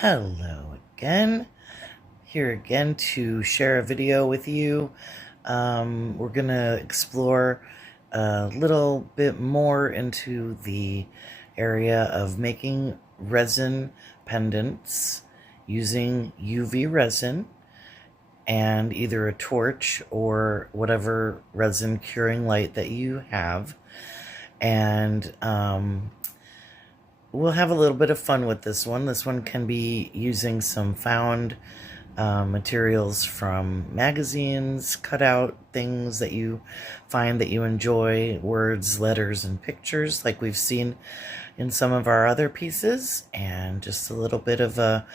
Hello again, here again to share a video with you. We're gonna explore a little bit more into the area of making resin pendants using UV resin and either a torch or whatever resin curing light that you have. And we'll have a little bit of fun with this one. This one can be using some found materials from magazines, cut out things that you find that you enjoy, words, letters, and pictures like we've seen in some of our other pieces, and just a little bit of a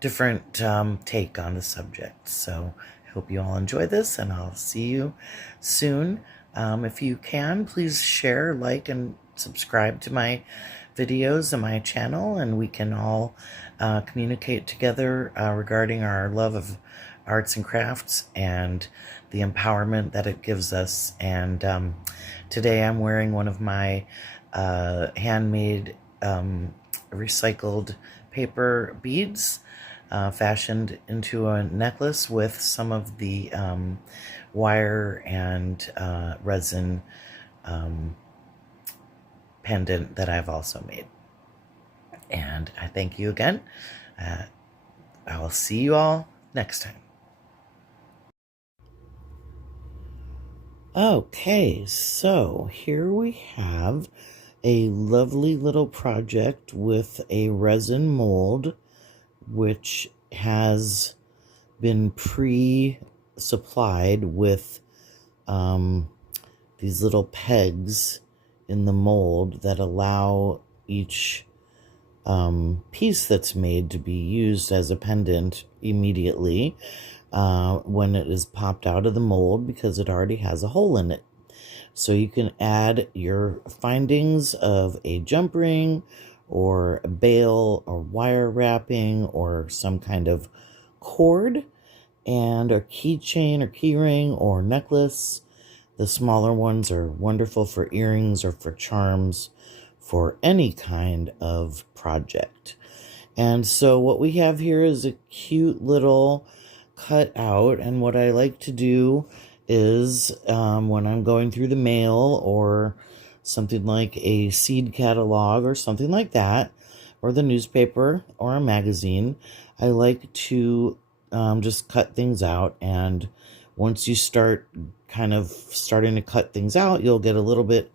different take on the subject. So I hope you all enjoy this, and I'll see you soon. If you can, please share, like, and subscribe to my videos and my channel, and we can all communicate together regarding our love of arts and crafts and the empowerment that it gives us. And today I'm wearing one of my handmade recycled paper beads fashioned into a necklace with some of the wire and resin pendant that I've also made. And I thank you again. I will see you all next time. Okay, so here we have a lovely little project with a resin mold, which has been pre-supplied with these little pegs in the mold that allow each piece that's made to be used as a pendant immediately when it is popped out of the mold, because it already has a hole in it. So you can add your findings of a jump ring or a bail or wire wrapping or some kind of cord and a keychain or key ring or necklace. The smaller ones are wonderful for earrings or for charms, for any kind of project. And so what we have here is a cute little cutout, and what I like to do is when I'm going through the mail or something like a seed catalog or something like that, or the newspaper or a magazine, I like to just cut things out. And once you start starting to cut things out, you'll get a little bit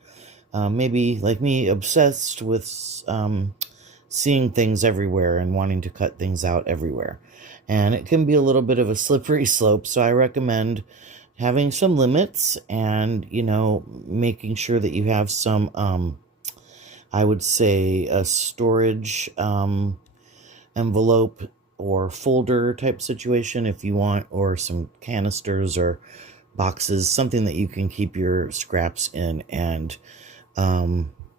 maybe like me, obsessed with seeing things everywhere and wanting to cut things out everywhere. And it can be a little bit of a slippery slope, so I recommend having some limits and, making sure that you have some, I would say, a storage envelope or folder type situation if you want, or some canisters or boxes, something that you can keep your scraps in. And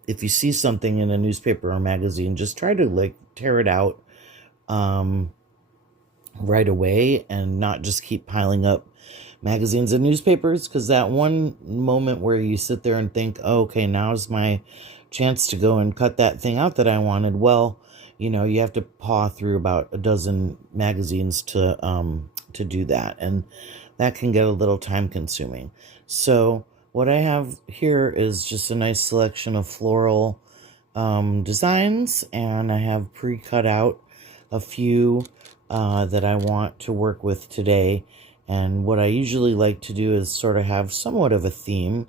if you see something in a newspaper or magazine, just try to tear it out right away and not just keep piling up magazines and newspapers, because that one moment where you sit there and think, oh, okay, now's my chance to go and cut that thing out that I wanted. Well, you have to paw through about a dozen magazines to do that, and that can get a little time consuming. So what I have here is just a nice selection of floral designs, and I have pre-cut out a few that I want to work with today. And what I usually like to do is sort of have somewhat of a theme.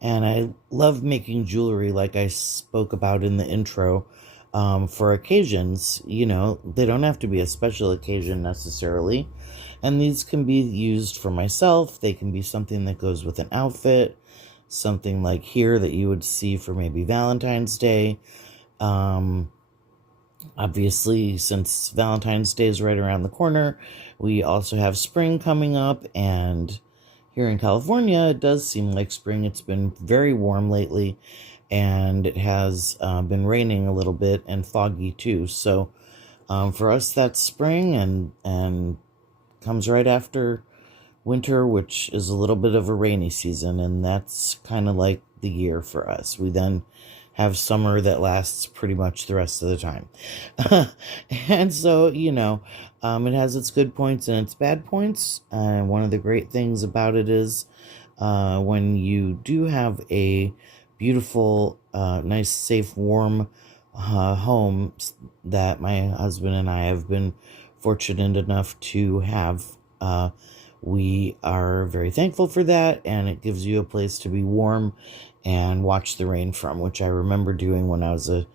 And I love making jewelry, like I spoke about in the intro, for occasions. They don't have to be a special occasion necessarily. And these can be used for myself. They can be something that goes with an outfit, something like here that you would see for maybe Valentine's Day. Obviously, since Valentine's Day is right around the corner, we also have spring coming up, and here in California, it does seem like spring. It's been very warm lately, and it has been raining a little bit and foggy too. So for us, that's spring, and comes right after winter, which is a little bit of a rainy season, and that's kind of like the year for us. We then have summer that lasts pretty much the rest of the time. And so, it has its good points and its bad points. One of the great things about it is when you do have a beautiful, nice, safe, warm home that my husband and I have been fortunate enough to have. We are very thankful for that, and it gives you a place to be warm and watch the rain from, which I remember doing when I was a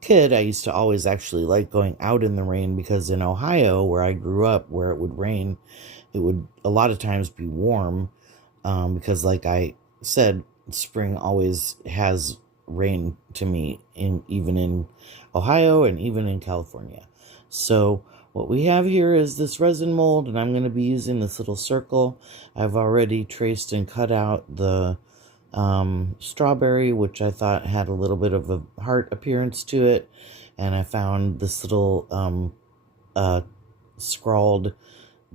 kid. I used to always actually like going out in the rain because in Ohio, where I grew up, where it would rain, it would a lot of times be warm because, like I said, spring always has rain to me, even in Ohio and even in California. So what we have here is this resin mold, and I'm going to be using this little circle. I've already traced and cut out the strawberry, which I thought had a little bit of a heart appearance to it, and I found this little scrawled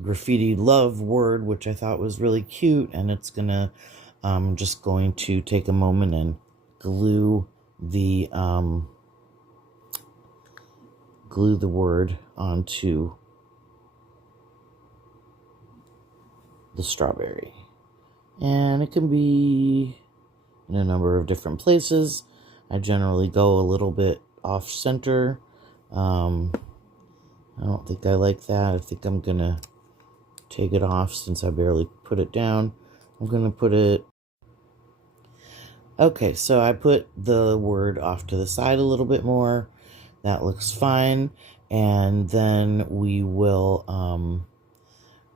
graffiti love word, which I thought was really cute, and it's gonna just going to take a moment and glue the word onto the strawberry. And it can be in a number of different places. I generally go a little bit off center. I don't think I like that. I think I'm gonna take it off since I barely put it down. I'm gonna put it. Okay, so I put the word off to the side a little bit more. That looks fine. And then we will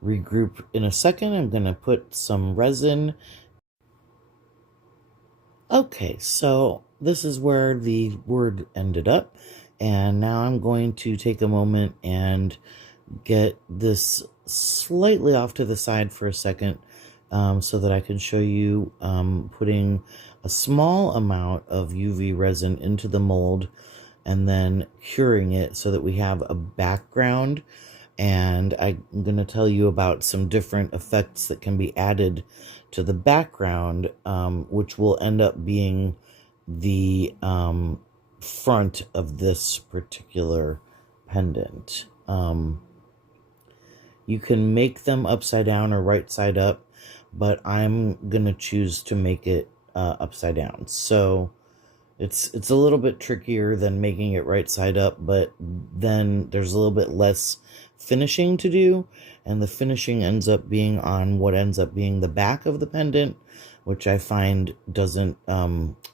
regroup in a second. I'm gonna put some resin. Okay, so this is where the word ended up, and now I'm going to take a moment and get this slightly off to the side for a second so that I can show you putting a small amount of UV resin into the mold and then curing it so that we have a background. And I'm going to tell you about some different effects that can be added to the background, which will end up being the front of this particular pendant. You can make them upside down or right side up, but I'm going to choose to make it upside down. So it's a little bit trickier than making it right side up, but then there's a little bit less finishing to do, and the finishing ends up being on what ends up being the back of the pendant, which I find doesn't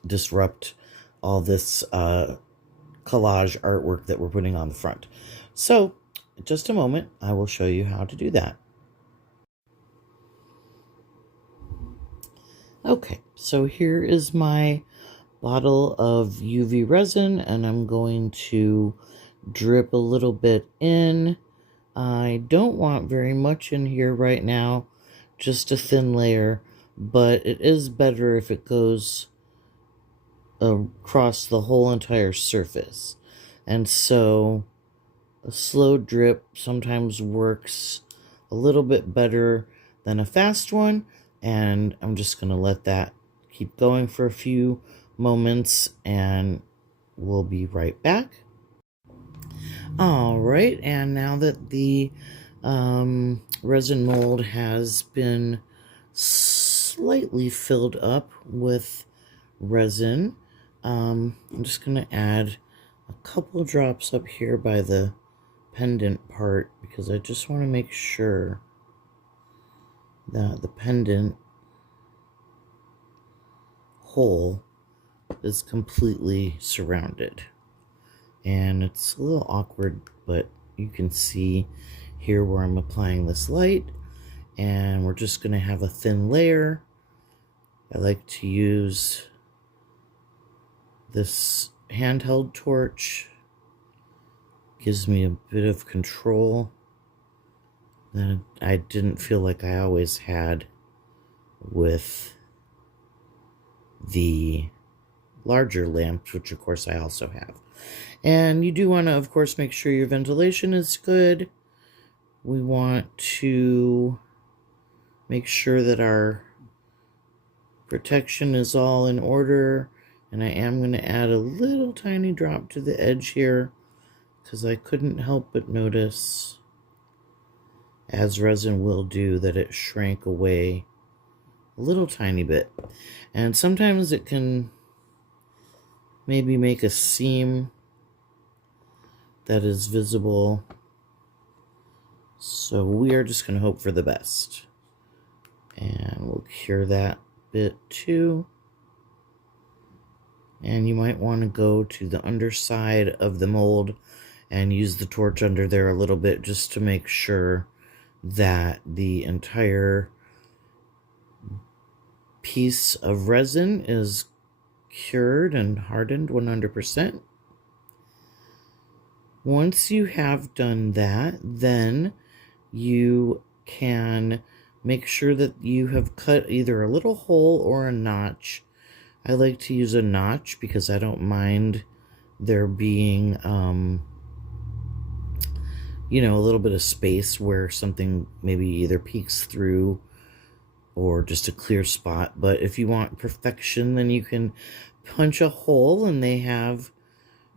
disrupt all this collage artwork that we're putting on the front. So in just a moment, I will show you how to do that. Okay, so here is my bottle of UV resin, and I'm going to drip a little bit in. I don't want very much in here right now, just a thin layer, but it is better if it goes across the whole entire surface. And so a slow drip sometimes works a little bit better than a fast one, and I'm just going to let that keep going for a few moments, and we'll be right back. All right, and now that the resin mold has been slightly filled up with resin, I'm just going to add a couple drops up here by the pendant part because I just want to make sure that the pendant hole is completely surrounded. And it's a little awkward, but you can see here where I'm applying this light, and we're just going to have a thin layer. I like to use this handheld torch. Gives me a bit of control that I didn't feel like I always had with the larger lamps, which of course I also have. And you do want to, of course, make sure your ventilation is good. We want to make sure that our protection is all in order And I am going to add a little tiny drop to the edge here, because I couldn't help but notice, as resin will do, that it shrank away a little tiny bit. And sometimes it can maybe make a seam that is visible. So we are just going to hope for the best. And we'll cure that bit too. And you might want to go to the underside of the mold and use the torch under there a little bit, just to make sure that the entire piece of resin is cured and hardened 100%. Once you have done that, then you can make sure that you have cut either a little hole or a notch. I like to use a notch because I don't mind there being, you know, a little bit of space where something maybe either peeks through or just a clear spot. But if you want perfection, then you can punch a hole, and they have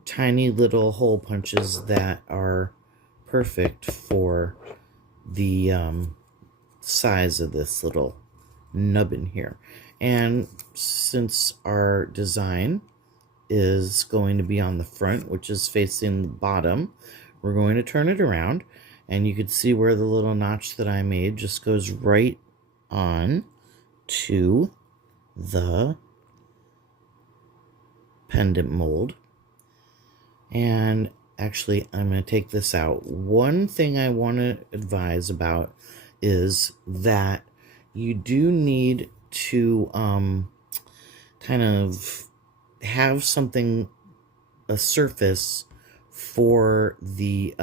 tiny little hole punches that are perfect for the size of this little nubbin here. And since our design is going to be on the front, which is facing the bottom, we're going to turn it around, and you can see where the little notch that I made just goes right on to the pendant mold. And actually, I'm going to take this out. One thing I want to advise about is that you do need to kind of have something, a surface for the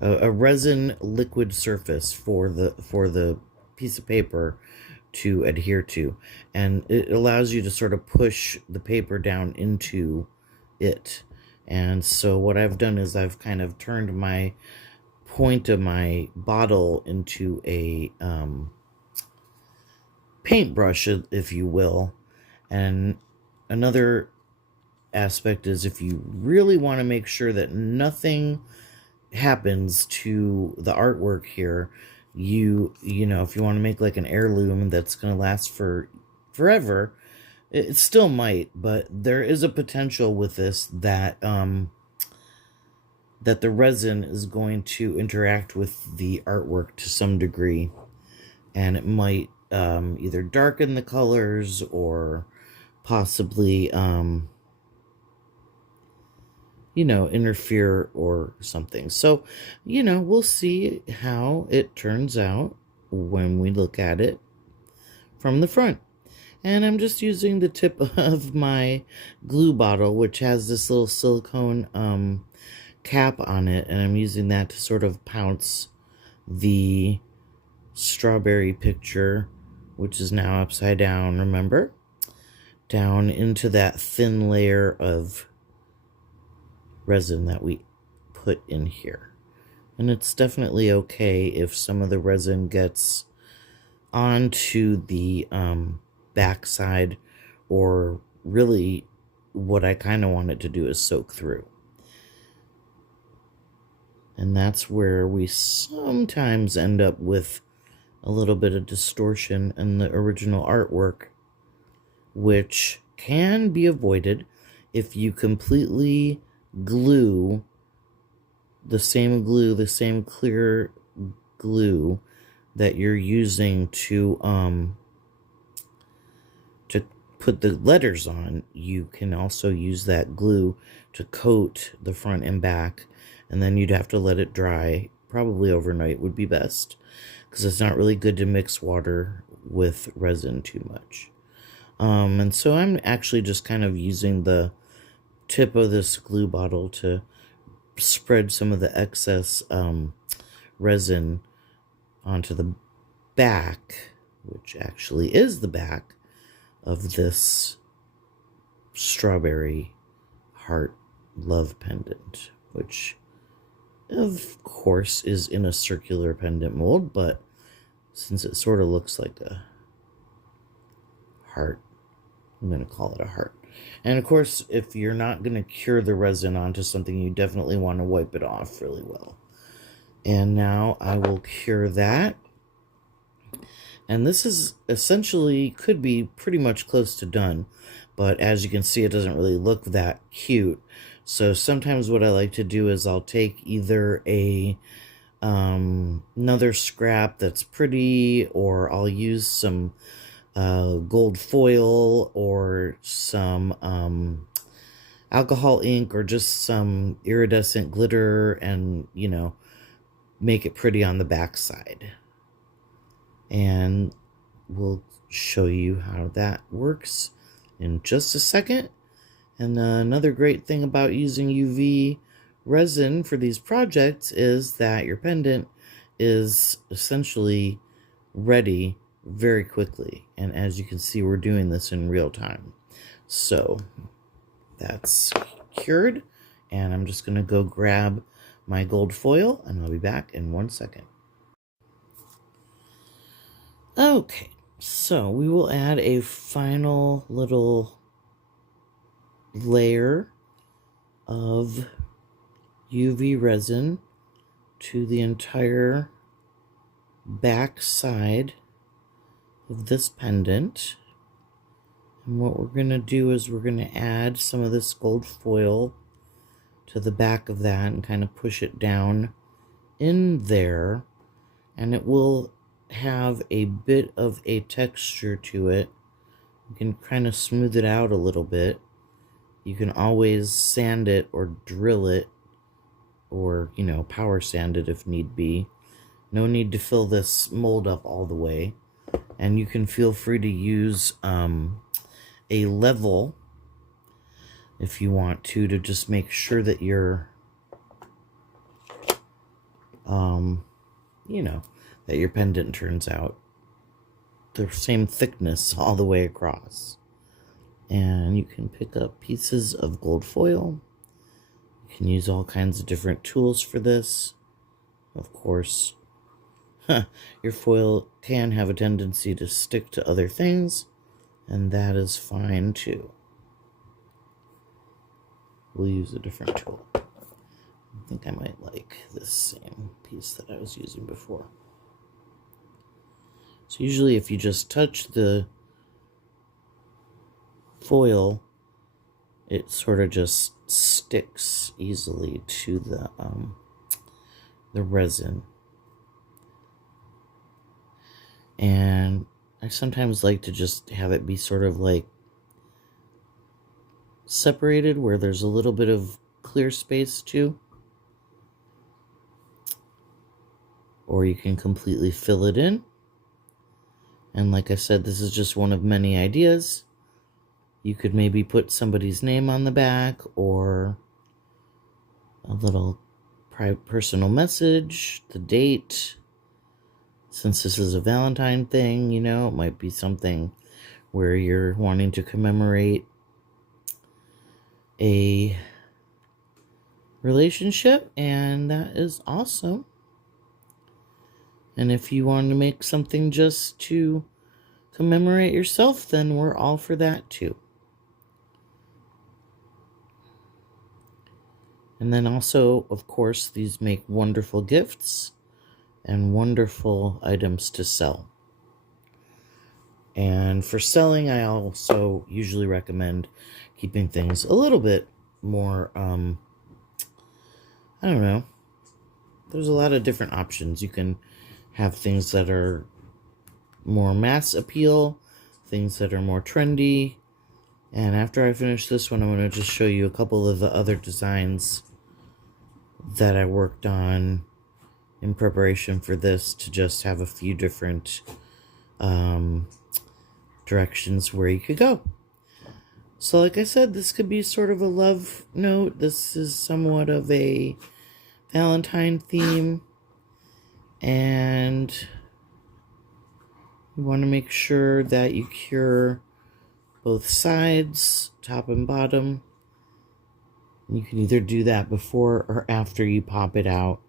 a resin liquid surface for the piece of paper to adhere to, and it allows you to sort of push the paper down into it. And so what I've done is I've kind of turned my point of my bottle into a paintbrush, if you will. And another aspect is, if you really want to make sure that nothing happens to the artwork here, you know, if you want to make like an heirloom that's going to last for forever, it still might, but there is a potential with this that that the resin is going to interact with the artwork to some degree, and it might either darken the colors or possibly you know, interfere or something. So, you know, we'll see how it turns out when we look at it from the front. And I'm just using the tip of my glue bottle, which has this little silicone cap on it, and I'm using that to sort of pounce the strawberry picture, which is now upside down, remember, down into that thin layer of resin that we put in here. And it's definitely okay if some of the resin gets onto the backside, or really what I kind of want it to do is soak through. And that's where we sometimes end up with a little bit of distortion in the original artwork, which can be avoided if you completely glue the same clear glue that you're using to put the letters on. You can also use that glue to coat the front and back, and then you'd have to let it dry. Probably overnight would be best, because it's not really good to mix water with resin too much. And so I'm actually just kind of using the tip of this glue bottle to spread some of the excess resin onto the back, which actually is the back of this strawberry heart love pendant, which of course is in a circular pendant mold, but since it sort of looks like a heart, I'm going to call it a heart. And of course, if you're not going to cure the resin onto something, you definitely want to wipe it off really well. And now I will cure that. And this is essentially, could be pretty much close to done. But as you can see, it doesn't really look that cute. So sometimes what I like to do is I'll take either another scrap that's pretty, or I'll use some gold foil or some alcohol ink or just some iridescent glitter, and make it pretty on the back side. And we'll show you how that works in just a second. And another great thing about using UV resin for these projects is that your pendant is essentially ready very quickly. And as you can see, we're doing this in real time. So that's cured, and I'm just going to go grab my gold foil, and I'll be back in 1 second. Okay, so we will add a final little layer of UV resin to the entire back side of this pendant. And what we're going to do is we're going to add some of this gold foil to the back of that and kind of push it down in there, and it will have a bit of a texture to it. You can kind of smooth it out a little bit. You can always sand it or drill it, or power sand it if need be. No need to fill this mold up all the way. And you can feel free to use a level if you want to just make sure that you're that your pendant turns out the same thickness all the way across. And you can pick up pieces of gold foil. You can use all kinds of different tools for this. Of course, your foil can have a tendency to stick to other things, and that is fine too. We'll use a different tool. I think I might like this same piece that I was using before. So usually if you just touch the foil, it sort of just sticks easily to the resin. And I sometimes like to just have it be sort of like separated, where there's a little bit of clear space too. Or you can completely fill it in. And like I said, this is just one of many ideas. You could maybe put somebody's name on the back, or a little personal message, the date. Since this is a Valentine thing, it might be something where you're wanting to commemorate a relationship, and that is awesome. And if you want to make something just to commemorate yourself, then we're all for that too. And then also, of course, these make wonderful gifts and wonderful items to sell. And for selling, I also usually recommend keeping things a little bit more, I don't know. There's a lot of different options. You can have things that are more mass appeal, things that are more trendy. And after I finish this one, I'm going to just show you a couple of the other designs that I worked on in preparation for this, to just have a few different directions where you could go. So like I said, this could be sort of a love note. This is somewhat of a Valentine theme, and you want to make sure that you cure both sides, top and bottom. You can either do that before or after you pop it out.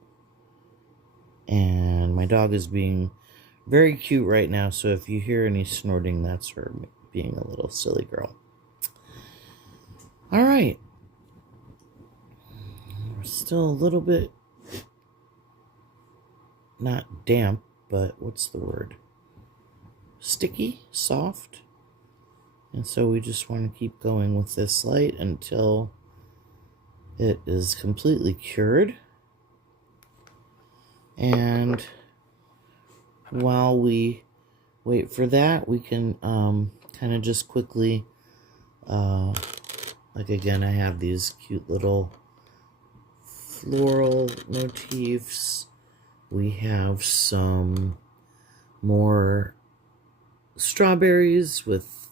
And my dog is being very cute right now, so if you hear any snorting, that's her being being a little silly girl. All right. We're still a little bit, not damp, but what's the word? Sticky, soft. And so we just want to keep going with this light until it is completely cured. And while we wait for that, we can kind of just quickly, like again, I have these cute little floral motifs. We have some more strawberries with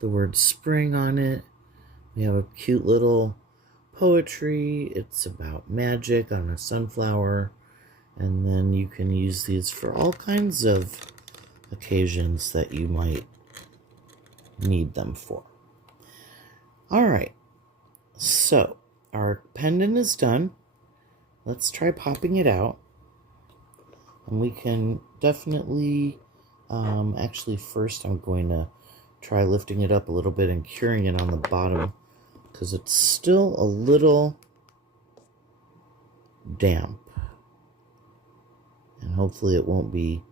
the word spring on it. We have a cute little poetry. It's about magic on a sunflower. And then you can use these for all kinds of occasions that you might need them for. All right, so our pendant is done. Let's try popping it out. And we can definitely, actually first I'm going to try lifting it up a little bit and curing it on the bottom because it's still a little damp. And hopefully it won't be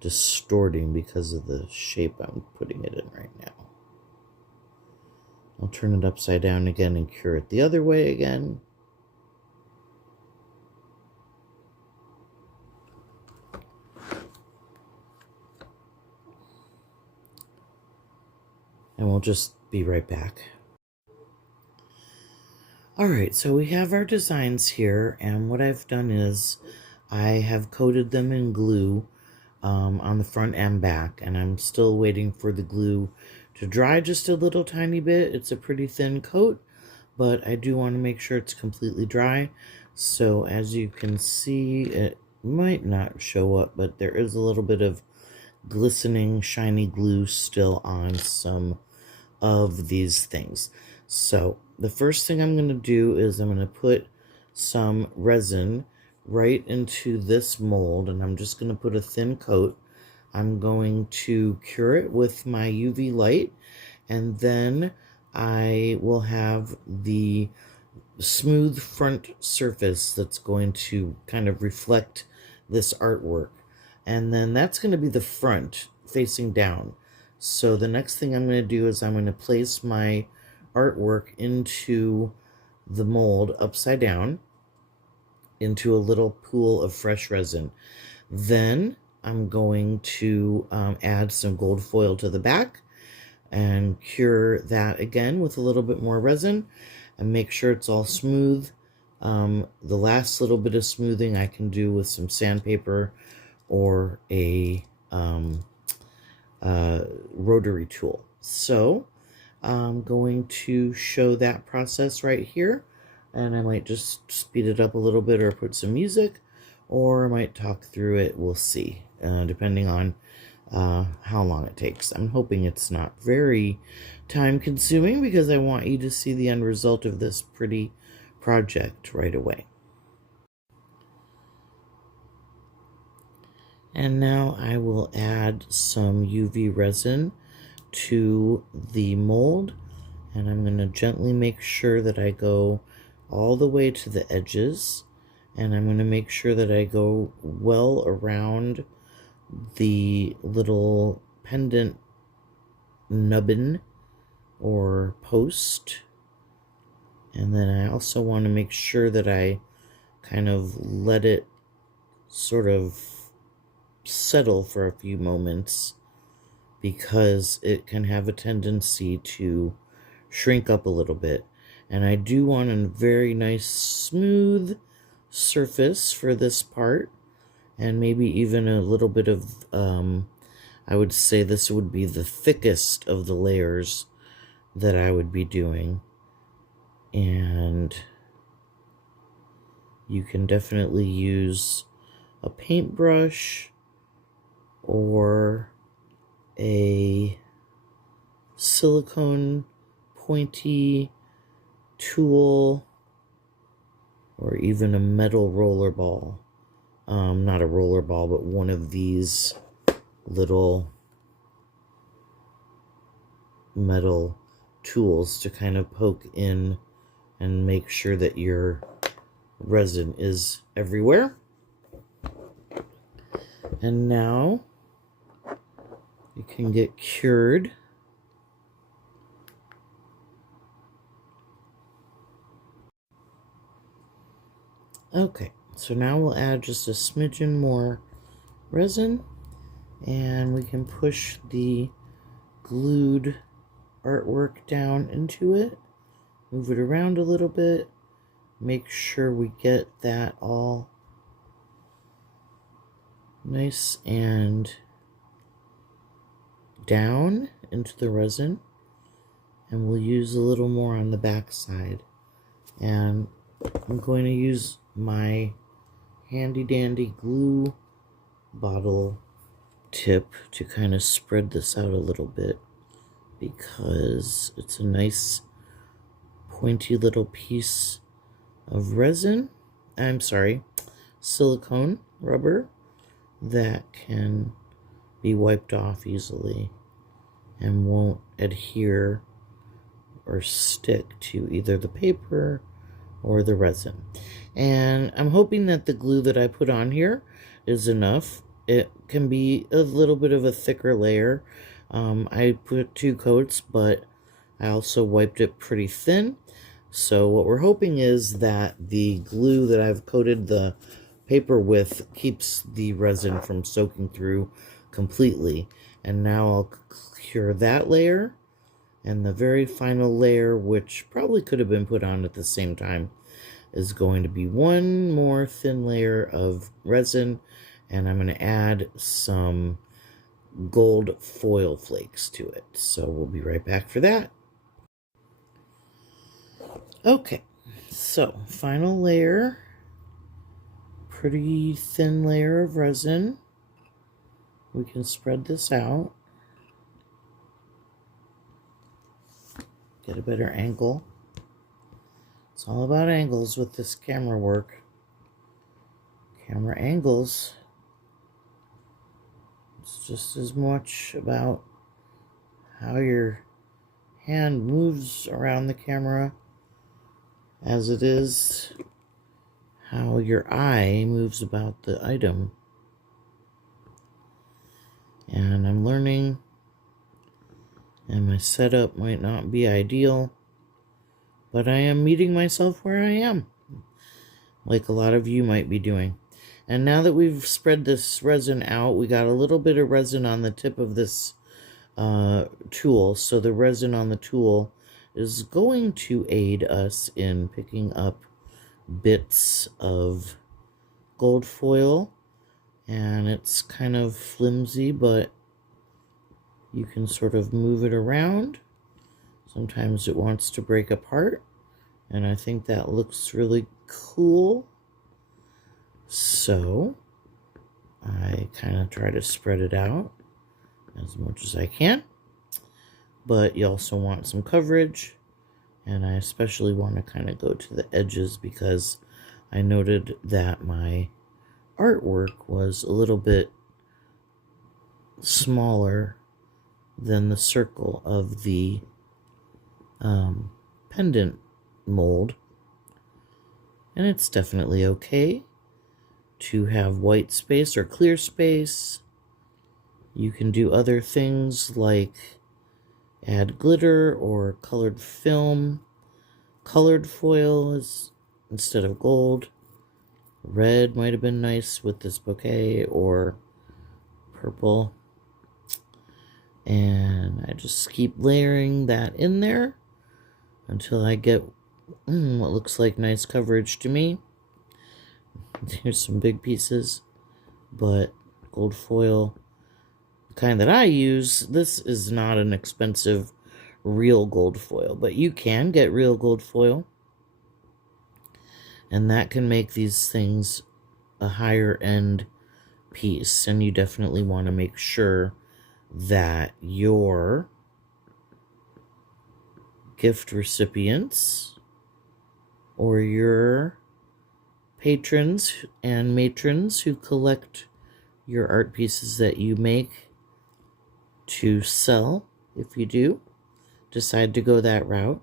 distorting because of the shape I'm putting it in right now. I'll turn it upside down again and cure it the other way again. And we'll just be right back. Alright, so we have our designs here, and what I've done is I have coated them in glue on the front and back, and I'm still waiting for the glue to dry just a little tiny bit. It's a pretty thin coat, but I do want to make sure it's completely dry. So as you can see, it might not show up, but there is a little bit of glistening, shiny glue still on some of these things. So the first thing I'm going to do is I'm going to put some resin right into this mold, and I'm just going to put a thin coat. I'm going to cure it with my UV light, and then I will have the smooth front surface that's going to kind of reflect this artwork. And then that's going to be the front facing down. So the next thing I'm going to do is I'm going to place my artwork into the mold upside down into a little pool of fresh resin. Then I'm going to add some gold foil to the back and cure that again with a little bit more resin and make sure it's all smooth. The last little bit of smoothing I can do with some sandpaper or a rotary tool. So I'm going to show that process right here, and I might just speed it up a little bit or put some music, or I might talk through it. We'll see, depending on how long it takes. I'm hoping it's not very time consuming because I want you to see the end result of this pretty project right away. And now I will add some UV resin to the mold, and I'm going to gently make sure that I go all the way to the edges, and I'm going to make sure that I go well around the little pendant nubbin or post. And then I also want to make sure that I kind of let it sort of settle for a few moments, because it can have a tendency to shrink up a little bit. And I do want a very nice smooth surface for this part, and maybe even a little bit of, I would say this would be the thickest of the layers that I would be doing. And you can definitely use a paintbrush or a silicone pointy tool, or even a metal roller ball. Not a roller ball, but one of these little metal tools to kind of poke in and make sure that your resin is everywhere. And now you can get cured. Okay, so now we'll add just a smidgen more resin, and we can push the glued artwork down into it, move it around a little bit, make sure we get that all nice and down into the resin, and we'll use a little more on the back side. And I'm going to use my handy dandy glue bottle tip to kind of spread this out a little bit, because it's a nice pointy little piece of resin, silicone rubber that can be wiped off easily and won't adhere or stick to either the paper or the resin. And I'm hoping that the glue that I put on here is enough. It can be a little bit of a thicker layer. I put 2 coats, but I also wiped it pretty thin. So what we're hoping is that the glue that I've coated the paper with keeps the resin from soaking through completely. And now I'll cure that layer, and the very final layer, which probably could have been put on at the same time, is going to be one more thin layer of resin, and I'm going to add some gold foil flakes to it. So we'll be right back for that. Okay, so final layer, pretty thin layer of resin. We can spread this out, get a better angle. It's all about angles with this camera work. Camera angles. It's just as much about how your hand moves around the camera as it is how your eye moves about the item. And I'm learning, and my setup might not be ideal, but I am meeting myself where I am, like a lot of you might be doing. And now that we've spread this resin out, we got a little bit of resin on the tip of this tool. So the resin on the tool is going to aid us in picking up bits of gold foil. And it's kind of flimsy, but you can sort of move it around. Sometimes it wants to break apart, and I think that looks really cool. So I kind of try to spread it out as much as I can, but you also want some coverage, and I especially want to kind of go to the edges because I noted that my artwork was a little bit smaller than the circle of the pendant mold, and it's definitely okay to have white space or clear space. You can do other things like add glitter or colored film. Colored foil is instead of gold. Red might have been nice with this bouquet, or purple. And I just keep layering that in there until I get what looks like nice coverage to me. Here's some big pieces, but gold foil, the kind that I use, this is not an expensive real gold foil, but you can get real gold foil, and that can make these things a higher end piece. And you definitely want to make sure that your gift recipients or your patrons and matrons who collect your art pieces that you make to sell, if you do, decide to go that route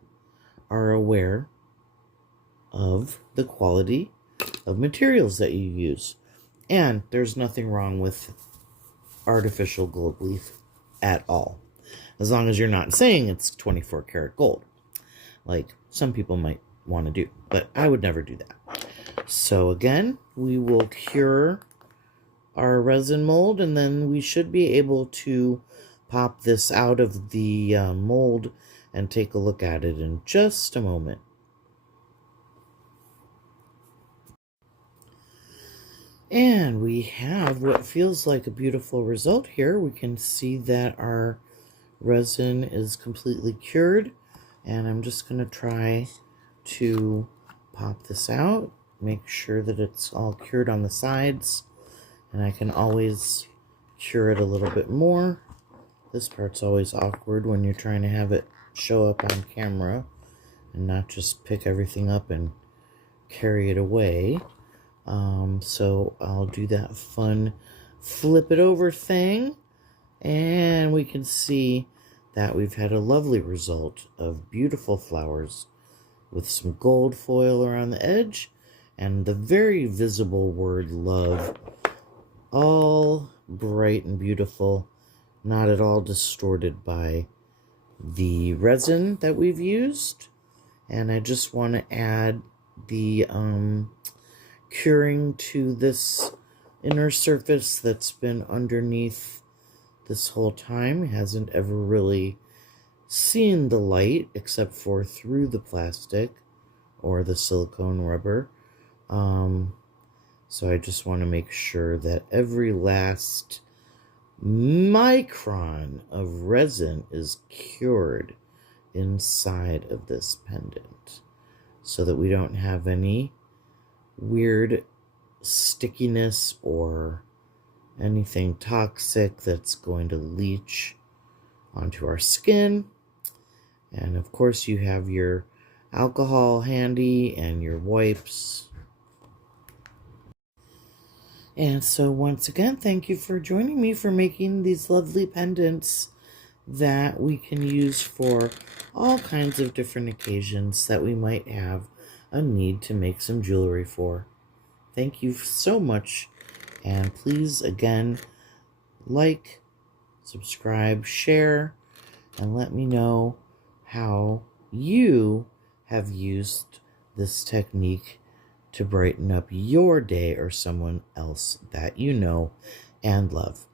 are aware of the quality of materials that you use. And there's nothing wrong with artificial gold leaf at all, as long as you're not saying it's 24 karat gold, like some people might want to do, but I would never do that. So again, we will cure our resin mold, and then we should be able to pop this out of the mold and take a look at it in just a moment. And we have what feels like a beautiful result here. We can see that our resin is completely cured, and I'm just going to try to pop this out, make sure that it's all cured on the sides, and I can always cure it a little bit more. This part's always awkward when you're trying to have it show up on camera and not just pick everything up and carry it away. So I'll do that fun flip it over thing, and we can see that we've had a lovely result of beautiful flowers with some gold foil around the edge and the very visible word love, all bright and beautiful, not at all distorted by the resin that we've used. And I just want to add the curing to this inner surface that's been underneath this whole time. It hasn't ever really seen the light except for through the plastic or the silicone rubber. So I just want to make sure that every last micron of resin is cured inside of this pendant so that we don't have any weird stickiness or anything toxic that's going to leach onto our skin. And of course you have your alcohol handy and your wipes. And so once again, thank you for joining me for making these lovely pendants that we can use for all kinds of different occasions that we might have a need to make some jewelry for. Thank you so much, and please again like, subscribe, share, and let me know how you have used this technique to brighten up your day or someone else that you know and love.